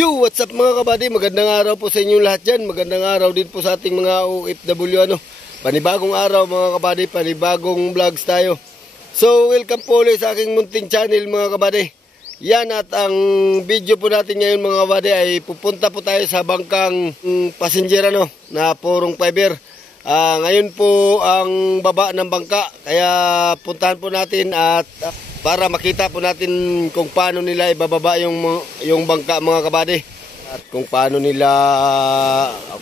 Yo, what's up mga kabady? Magandang araw po sa inyong lahat dyan. Magandang araw din po sa ating mga OFW. Panibagong araw mga kabady, panibagong vlogs tayo. So, welcome po ulit sa aking munting channel mga kabady. Yan, at ang video po natin ngayon mga kabady ay pupunta po tayo sa bangkang passenger na purong fiber. Ngayon po ang baba ng bangka, kaya puntahan po natin at para makita po natin kung paano nila ibababa yung bangka mga kabady at kung paano nila,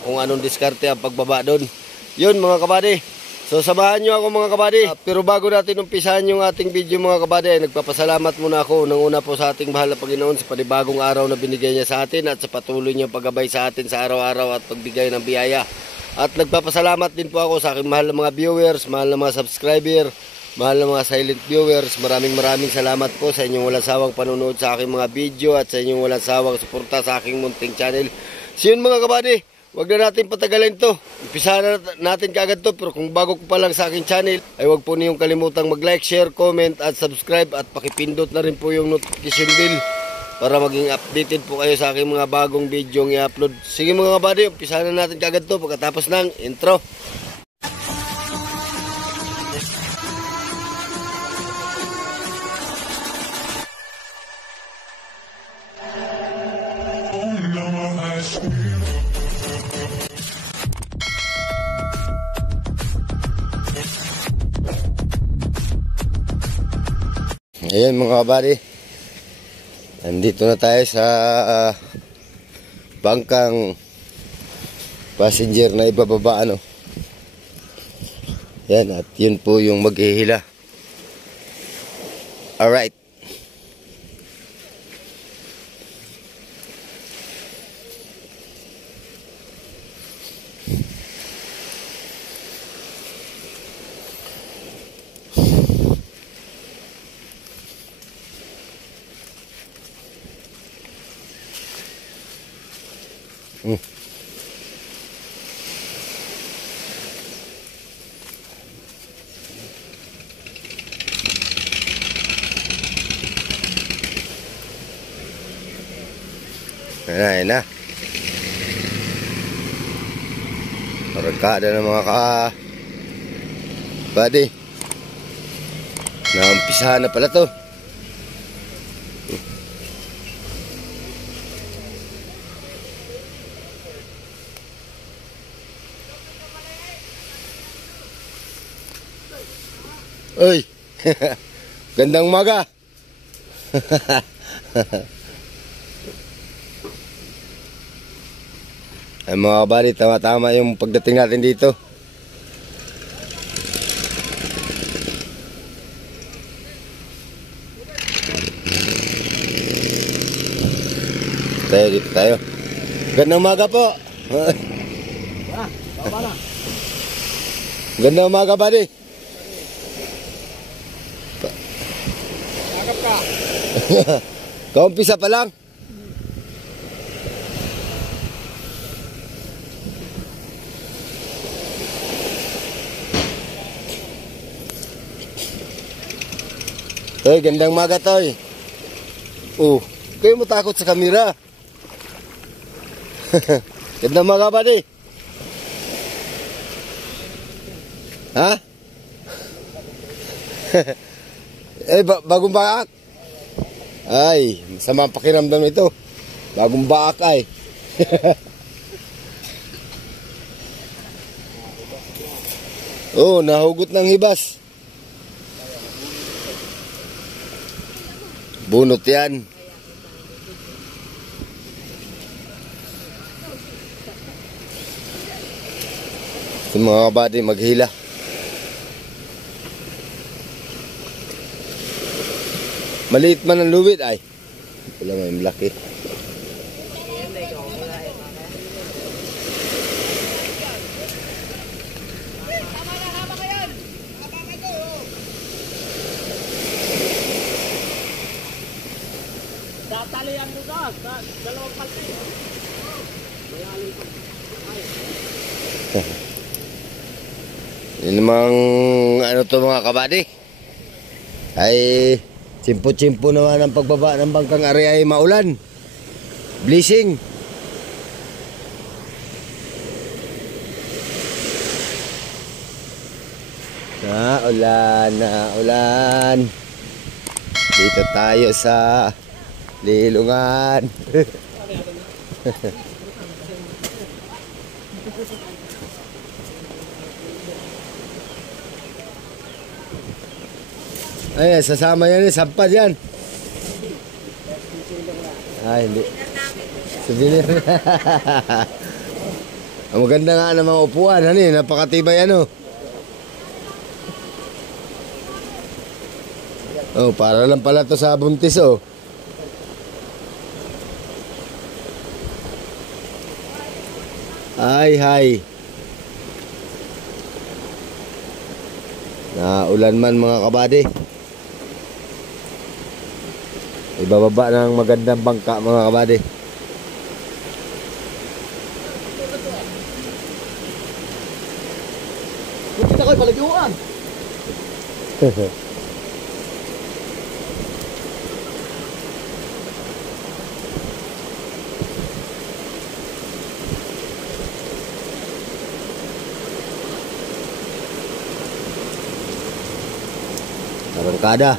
kung anong diskarte ang pagbaba doon. Yun mga kabady, so samahan nyo ako mga kabady. Pero bago natin umpisahan yung ating video mga kabady ay nagpapasalamat muna ako ng una po sa ating mahal na Panginoon sa panibagong araw na binigay niya sa atin at sa patuloy niyang paggabay sa atin sa araw-araw at pagbigay ng biyaya. At nagpapasalamat din po ako sa aking mahal na mga viewers, mahal na mga subscriber, mahal na mga silent viewers. Maraming salamat po sa inyong walang sawang panonood sa aking mga video at sa inyong walang sawang suporta sa aking munting channel. So yun mga kabady, wag na natin patagalin to. Umpisahan na natin kaagad to. Pero kung bago ko pa lang sa aking channel, ay wag po niyong kalimutang mag-like, share, comment at subscribe. At pakipindot na rin po yung notification bell para maging updated po kayo sa aking mga bagong video ng i-upload. Sige mga kabady, umpisahan na natin kaagad to pagkatapos ng intro. Ayan mga kabady, nandito na tayo sa bangkang passenger na ibababa Yan, at yun po yung maghihila. Alright. Ayan na. Barkada ng mga kabady. Naumpisahan na pala to. Uy, gandang umaga. Ay mga kabady, tama-tama yung pagdating natin dito. Dito tayo. Gandang umaga po. Gandang umaga buddy. Nakap ka. Kaumpisa pa lang. Toy, gandang umaga toy. Kayo mo takot sa kamera. Gandang umaga buddy. Ha? Bagong baak. Ay, masama ang pakiramdam ito. Bagong baak ay. Nahugot ng hibas. Bunot yan. Ito mga kabady, maghila. Maliit man ang luwit ay. Wala may malaki. Tatalian mo ka, dalawang palti. Yun namang ano to mga kabady, ay Simpo-simpo naman ang pagbaba ng bangkang ari ay maulan. Blessing. Na ulan. Dito tayo sa Lilungan. Ay, sasama yan eh, sampad yan. Ay, hindi. Souvenir. Ang maganda nga ng mga upuan, ano eh, napakatibay ano. Oh, para lang pala to sa buntis oh. Ay, hi. Naulan man mga kabady. Ibababa ng magandang bangka mga kabady. Kita ko'y palagyuan. Arangkada.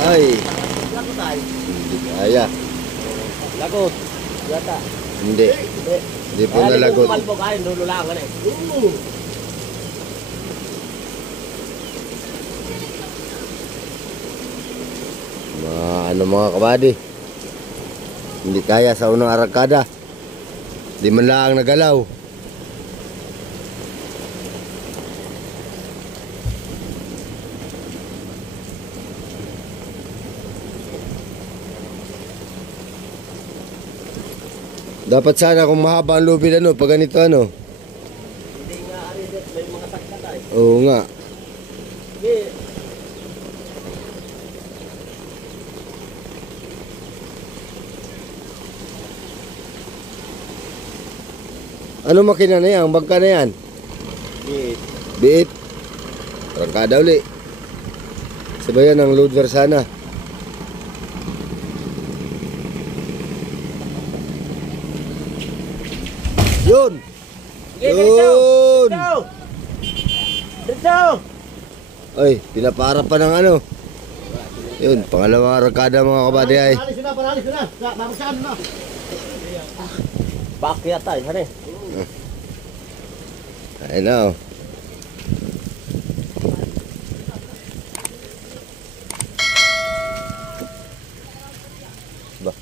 Ay, Lagot tayo. hindi kaya. Lagot. Yata. Hindi. Hindi po nalagot. Malbog ay, lululangan eh. Ano mga kabady. Hindi kaya sa unang arangkada. Di man lang nagalaw. Dapat sana kung mahaba ang lubid ano, pag ganito ano. Hindi nga aridit, may mga taktak ay. Oo nga. Hindi. Ano makina na yan? Ang bangka na yan? Biit. Arangkada uli. Sabayan ang loader sana. Yun! Yun! Dito! Ay, pinapara pa ng ano. Yun, pangalawang arangkada mga kabady ay. Paralis na. Barusan na. Bakyat tayo, hani. Ayun na oh. Ba.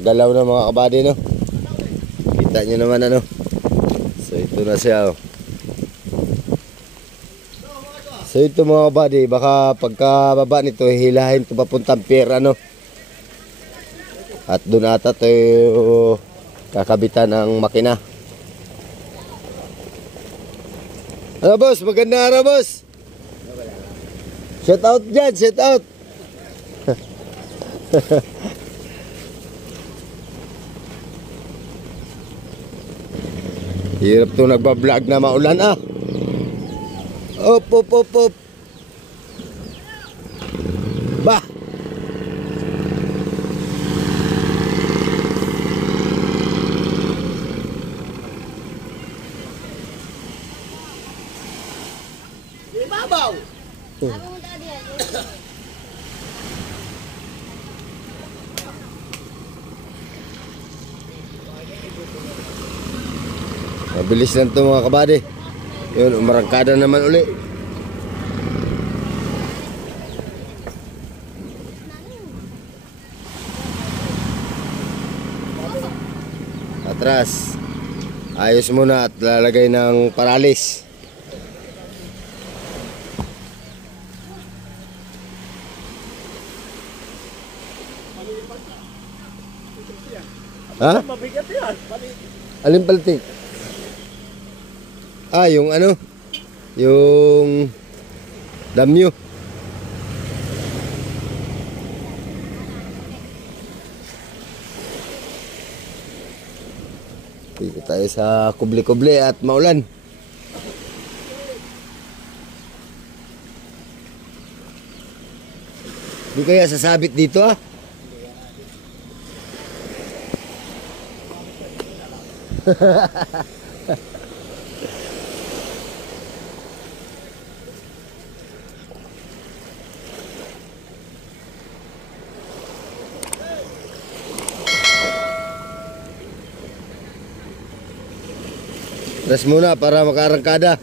Galaw na mga kabady no. Kita nyo naman ano. So ito na siya oh. So ito mga kabady, baka pagkababa nito hilahin ito papuntang pier ano. At doon ata ito kakabitan ng makina. Ano boss, magandang araw boss. Shout out dyan, shout out. Hirap to nagbablog na maulan ah. Op, op, op, op. Bah. Ibabaw! Mabilis lang ito mga kabady. Yun, umarangkada naman uli. Atras. Ayos muna at lalagay ng paralis. Ha? Mabigat yan. Alin paltik? Ah, yung ano? Yung damyo. tayo sa kubli-kubli at maulan. Di kaya sasabit dito ah. Rest muna para makaarangkada.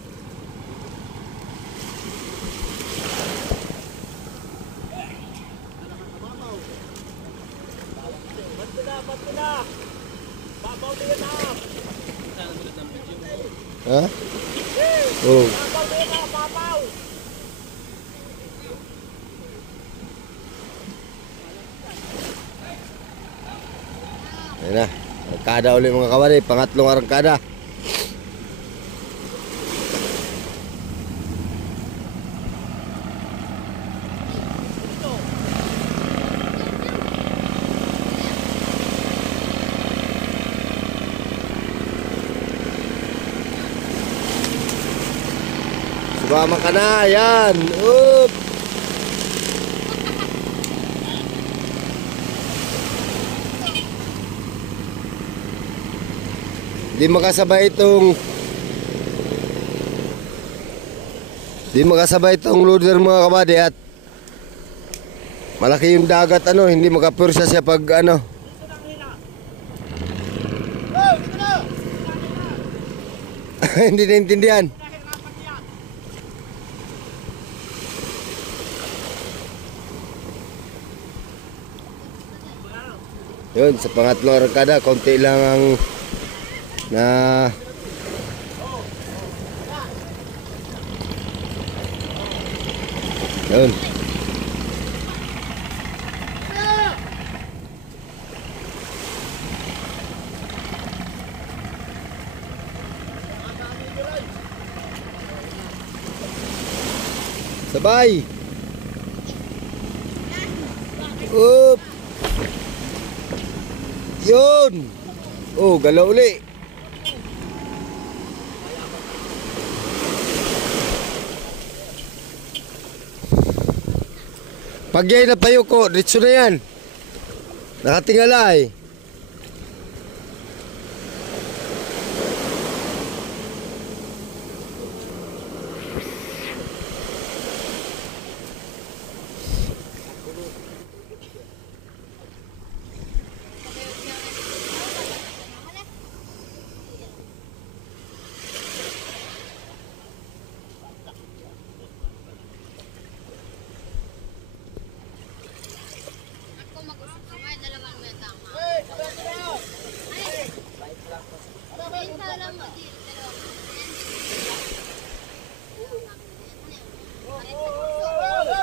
Ha? Oh. Ayan na. Arangkada ulit mga kawari. Pangatlong arangkada. Sumama ka na, yan. Oop. Di makasabay itong loader mga kabady at malaki yung dagat ano, hindi makapursa siya pag ano. Hindi naintindihan. Yun, sa pangatlong arangkada, konti lang ang yun. Sabay. Oop. Yun. Oh, galaw uli. Pag yan na payo ko, ditso na yan. Nakatingala eh.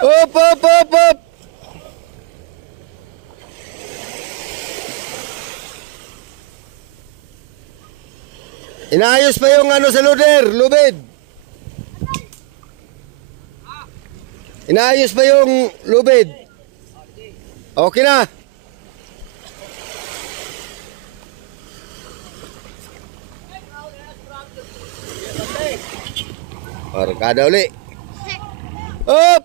Up, up, up, up. Inaayos pa yung ano sa loader, lubid. Inaayos pa yung lubid. Okay na. Arangkada uli. Up.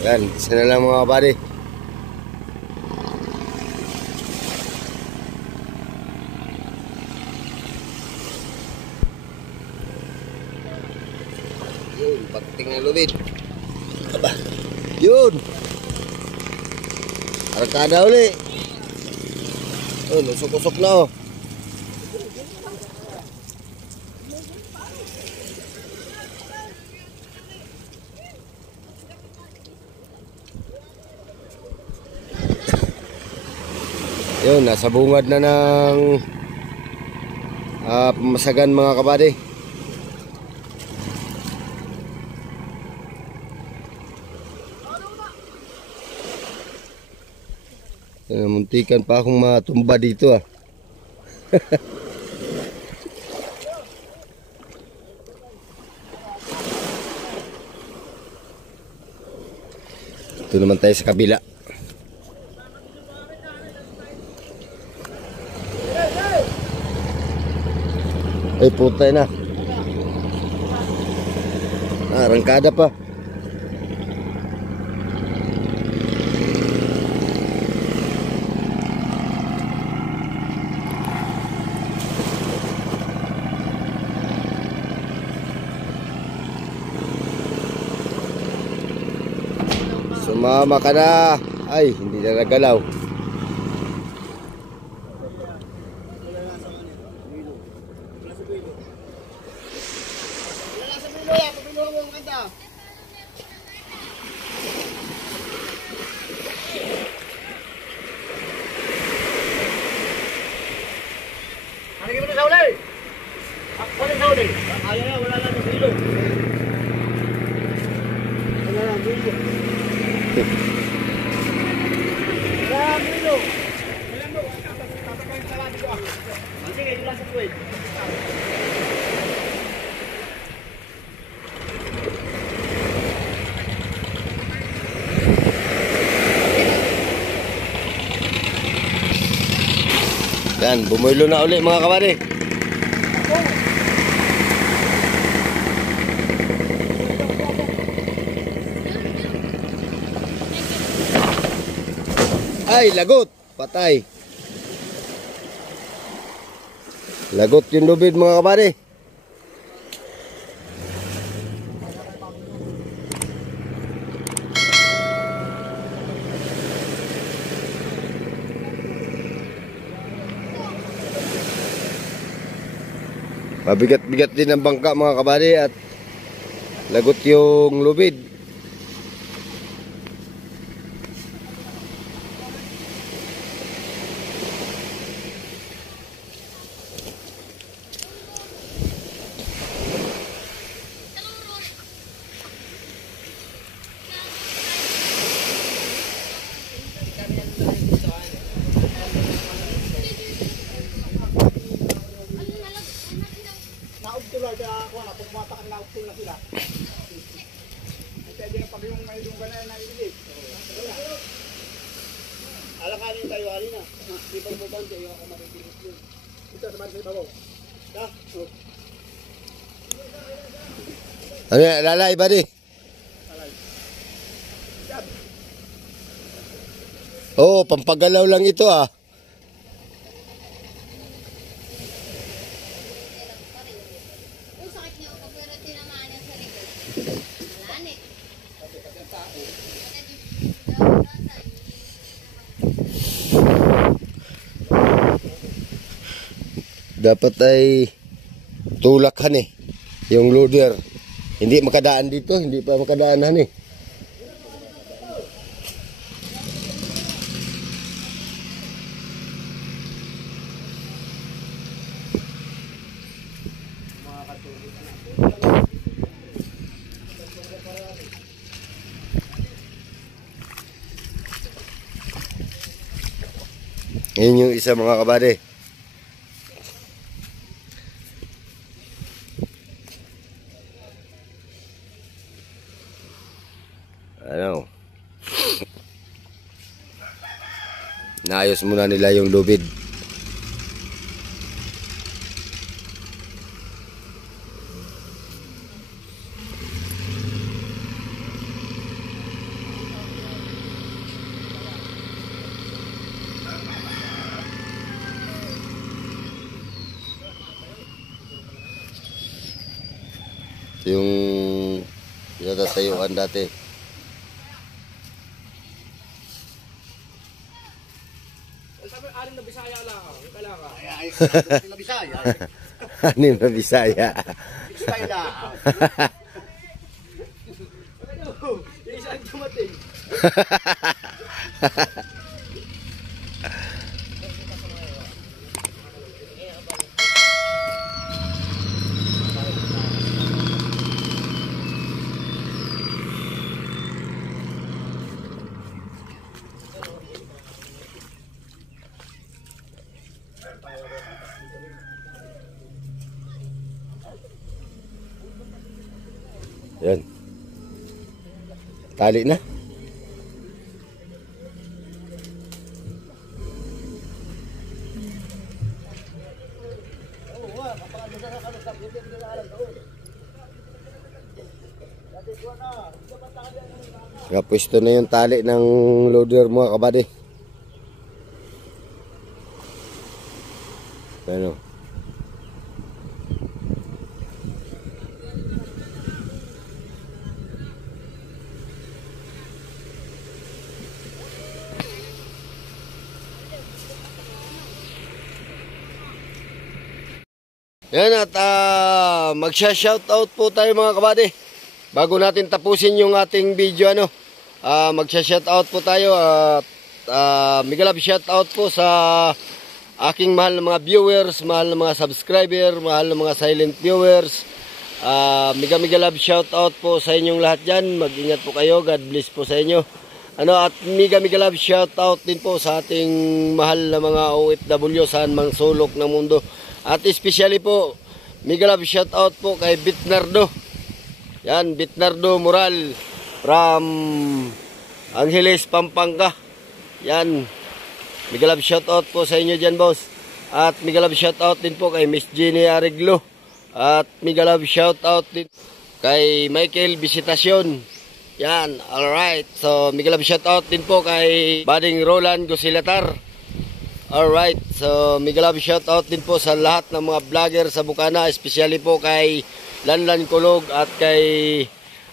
Yan, isa na lang mga kapari. Yun, pagting ng lubid. Aba, yun. Arangkada uli. Yun, usok-usok na oh. Yun, nasa bungad na ng pamasagan mga kabady. Muntikan pa akong matumba dito ah. Ito naman tayo sa kabila. Ay putay na. Arangkada pa. Sumama ka na. Ay, hindi na nagalaw. Halika mo na sa uli. Ako na sa uli. Ayaw na, wala na sa bilo. Wala na, bilo. Wala na, bilo. Wala mo, tatapay sa lahat ko ah. Sige, ito lang sa tuwid. Yan, bumulo na uli mga kabady. Ay, lagot. Patay. Lagot yung lubid mga kabady. Mabigat-bigat din ang bangka mga kabady at lagot yung lubid. Naugtula kaya ako na, pagmata ka naugtula na sila. Pwede na pag yung may lumba na iligid. Alakanin tayo, alin na. Ipag mo bang kayo ako maripilis yun. Ito, samahan sa ibabaw. Da? Ano yan, lalay buddy? Oo, pampagalaw lang ito ah. Dapat ay tulakhan eh yung loader. Hindi makadaan dito, hindi pa makadaanan eh. Yan yung isa mga kabady. Ano? Naayos muna nila yung lubid. Yung natatayuan dati. Anim na Bisaya lang ako. Kailangan. Anim na Bisaya. Anim na Bisaya. Bisaya lang. Yung isang dumating. Tali na. Kapwesto na yung tali ng loader mga kabady. Ano? Yan at magsha-shoutout po tayo mga kabady. Bago natin tapusin yung ating video magsha-shoutout po tayo at mega love shoutout po sa aking mahal na mga viewers, mahal na mga subscriber, mahal na mga silent viewers. Mega love shoutout po sa inyong lahat dyan. Mag-ingat po kayo. God bless po sa inyo. At mega love shoutout din po sa ating mahal na mga OFW saan mang sulok ng mundo. At especially po, mega love shoutout po kay Bitnardo. Yan, Bitnardo Moral from Angeles, Pampanga. Yan, mega love shoutout po sa inyo dyan, boss. At mega love shoutout din po kay Miss Jenny Areglo. At mega love shoutout din kay Michael Visitasyon. Yan, alright. So, mega love shoutout din po kay Bading Roland Gosilatar. Alright, so mega love shoutout din po sa lahat ng mga vlogger sa Bukana, especially po kay Lanlan Kulog at kay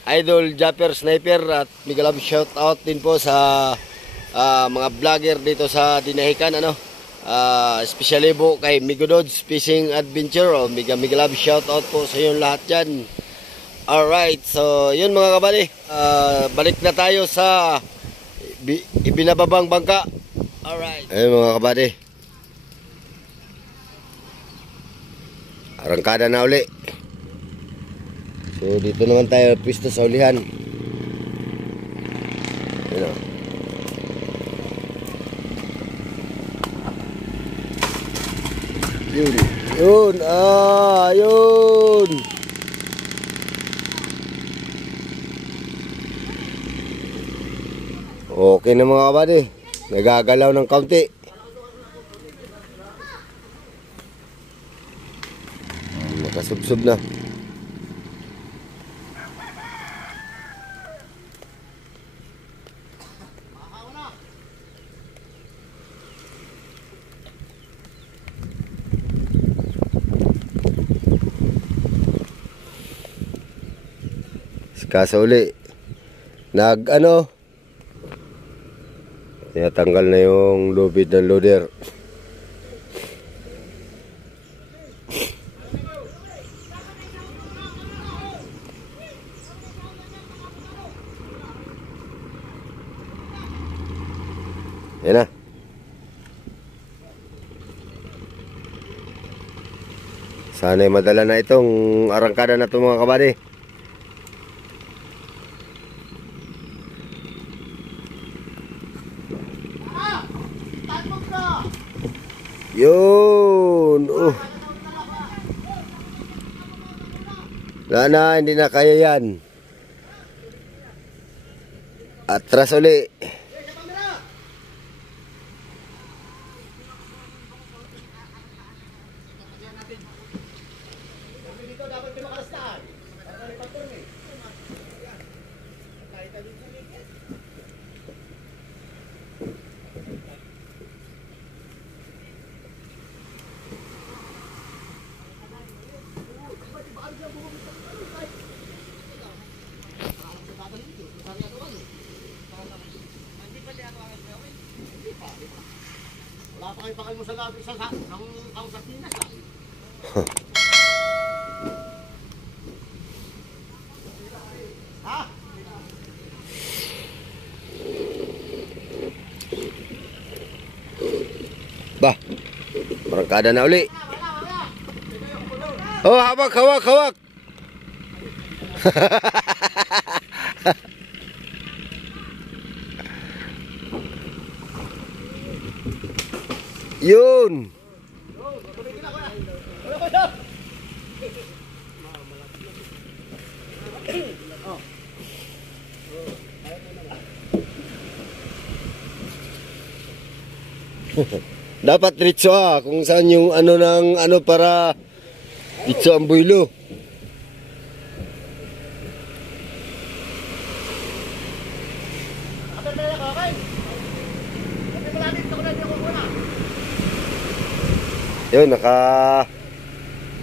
Idol Japper Sniper. At mega love shoutout din po sa mga vlogger dito sa Dinahican, especially po kay Migodods Fishing Adventure. Mega love shoutout po sa yung lahat dyan. Alright, so yun mga kabali, balik na tayo sa ibinababang bangka. Alright. Ayun mga kabady. Arangkada na uli. So dito naman tayo pwesto sa ulihan. Ayun o. Yun. Yun. Yun. Okay na mga kabady. Nagagalaw ng kaunti. Makasubsob na. Kaso uli tinatanggal na yung lubid ng loader. Yan na. Sana'y madala na itong arangkada na ito mga kabady. Yun. Na, hindi na kaya yan. Atras uli. Wala pa kayo pakal mo sa gabi sa Sardinas. Ha? Bah, barangkada na uli. Oh, hawak. Yun. Dapat diretso kung saan yung ano ng ano para diretso ang builo. Yun,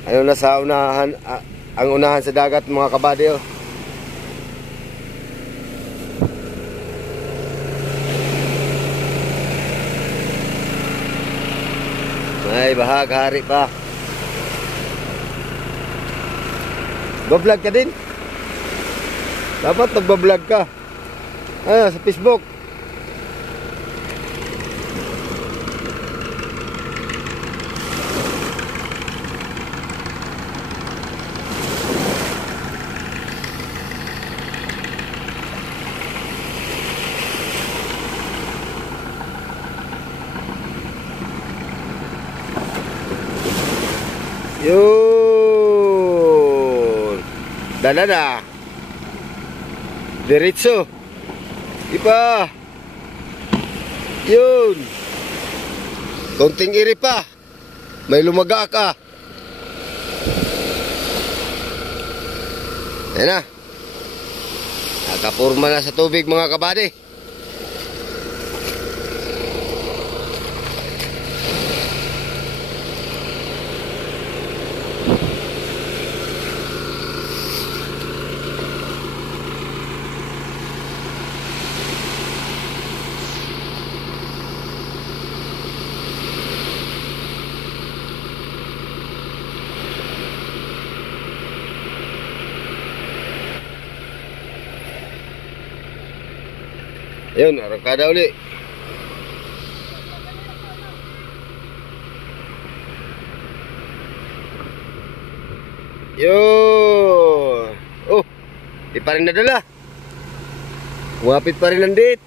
ano na sa unahan, ang unahan sa dagat mga kabady. Ay, bahag-hari pa. Bablog ka din? Dapat nagbablog ka. Sa Facebook. Yun. Dala na. Diretso. Ipa. Yun. Konting iri pa. May lumaga ka. Ayan na. Nakapurma na sa tubig mga kabady. Ayun, arangkada uli. Yun. Oh, di pa rin nadala. Kumapit pa rin ang date.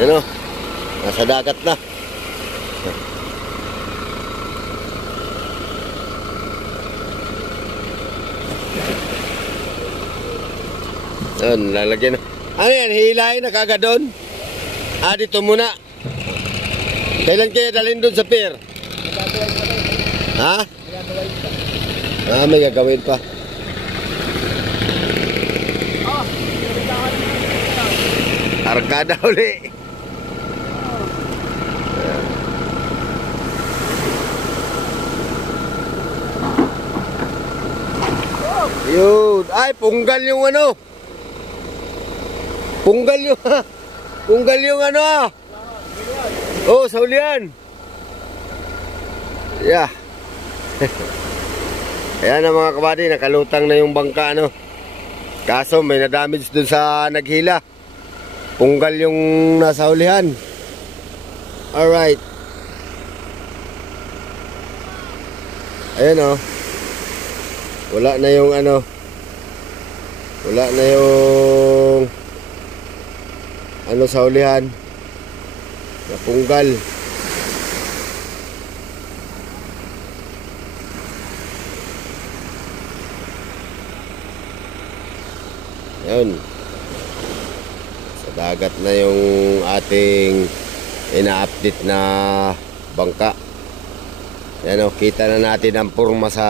Yan o, nasa dagat na. Yan, lalagyan na. Ano yan, hilahin na kagad doon? Dito muna. Kailan kaya dalhin doon sa pier? Ha? May gagawin pa. Arangkada uli. Yun. Ay, punggal yung ano. Punggal yung ano. Oh, saulian. Yeah. Ayan na mga kabady, nakalutang na yung bangka ano. Kaso may na-damage dun sa naghila. Punggal yung nasa hulihan. Alright. Ayan o. Wala na yung ano. Wala na yung ano sa hulihan. Napunggal. Ayan. Sa dagat na yung ating ina-update na bangka. Yan o, kita na natin ang purma sa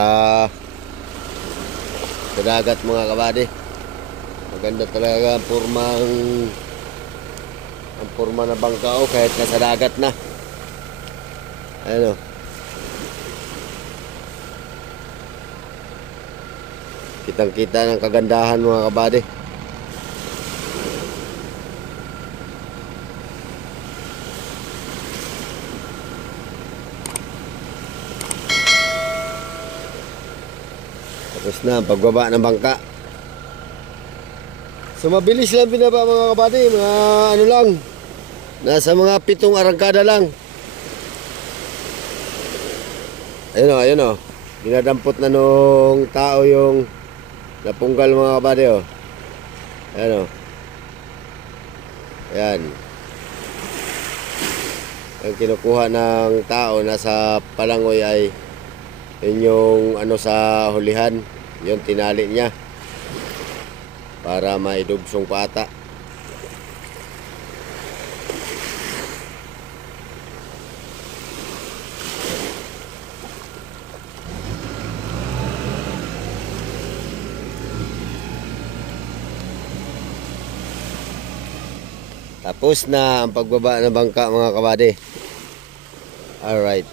dagat mga kabady. Maganda talaga ang purma na bangka o kahit nasa dagat na. Ayan o. Kitang kita ng kagandahan mga kabady. Tapos na ang pagbaba ng bangka. So mabilis lang binaba mga kabady. Mga ano lang. Nasa mga 7 arangkada lang. Ayun o, ayun o. Dinadampot na nung tao yung napunggal mga kabady o. Ayan o. Ayan. ang kinukuha ng tao na sa palangoy ay yun yung ano sa hulihan, yun tinali niya para maidubsong pata. Tapos na ang pagbaba ng bangka mga kabady. Alright.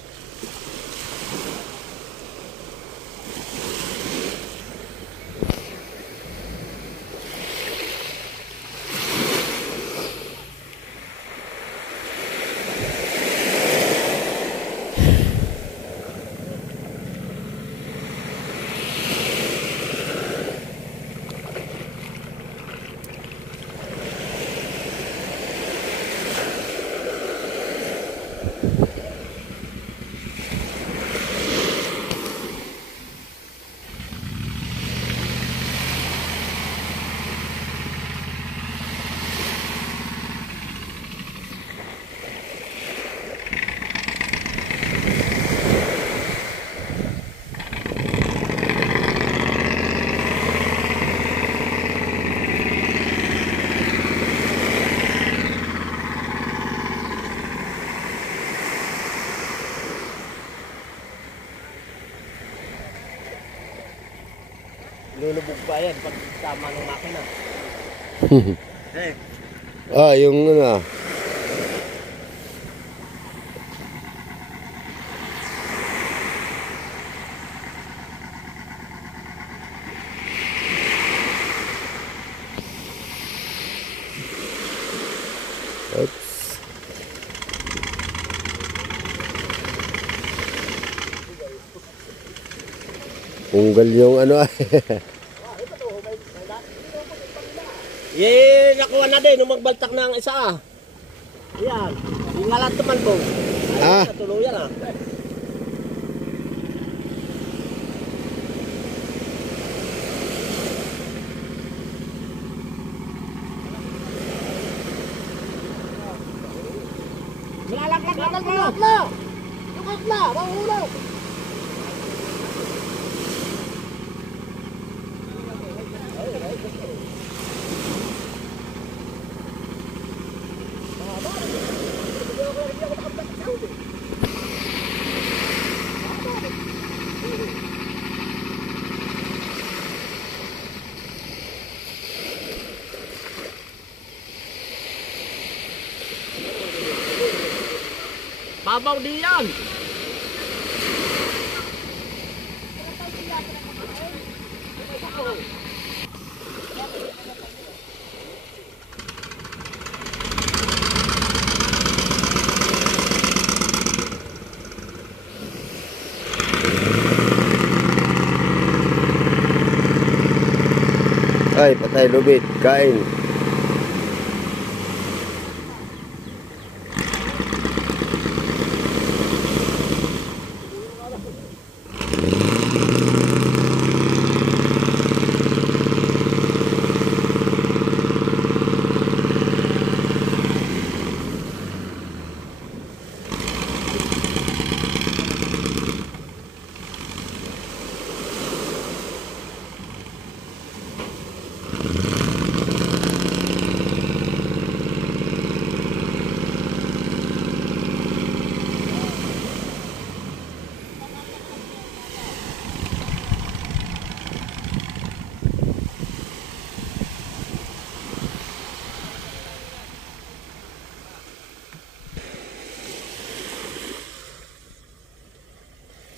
Lulubog pa yan pag tama ng makina. Yung ano. Oops. Punggal yung ano. Nakuha na din nung magbaltak ng isa. Ayan. Yung ngalan tumalbog. Natuluyan ah. Laglag na! Lugod na! Mahulog! Babaw di yan! Ay, patay lubid, kain.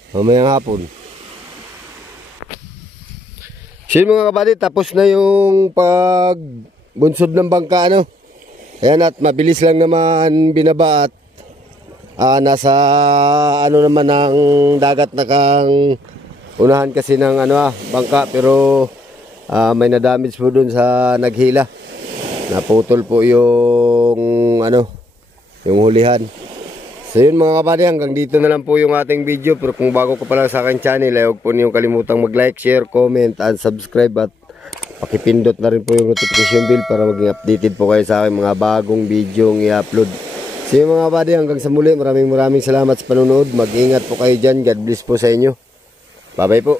Mamayang hapon. So yun mga kabady, tapos na yung pagbunsod ng bangka ano. Ayan, at mabilis lang naman binaba at nasa ano naman ng dagat na kang unahan kasi ng ano bangka, pero may na-damage po dun sa naghila. Naputol po yung ano, yung hulihan. So yun mga kabady, hanggang dito na lang po yung ating video. Pero kung bago ka pa lang sa aking channel, huwag po niyong kalimutang mag-like, share, comment, and subscribe. At pakipindot na rin po yung notification bell para maging updated po kayo sa aking mga bagong video i-upload. Sige mga buddy, hanggang sa muli. Maraming salamat sa panonood. Mag-ingat po kayo dyan. God bless po sa inyo. Bye-bye po.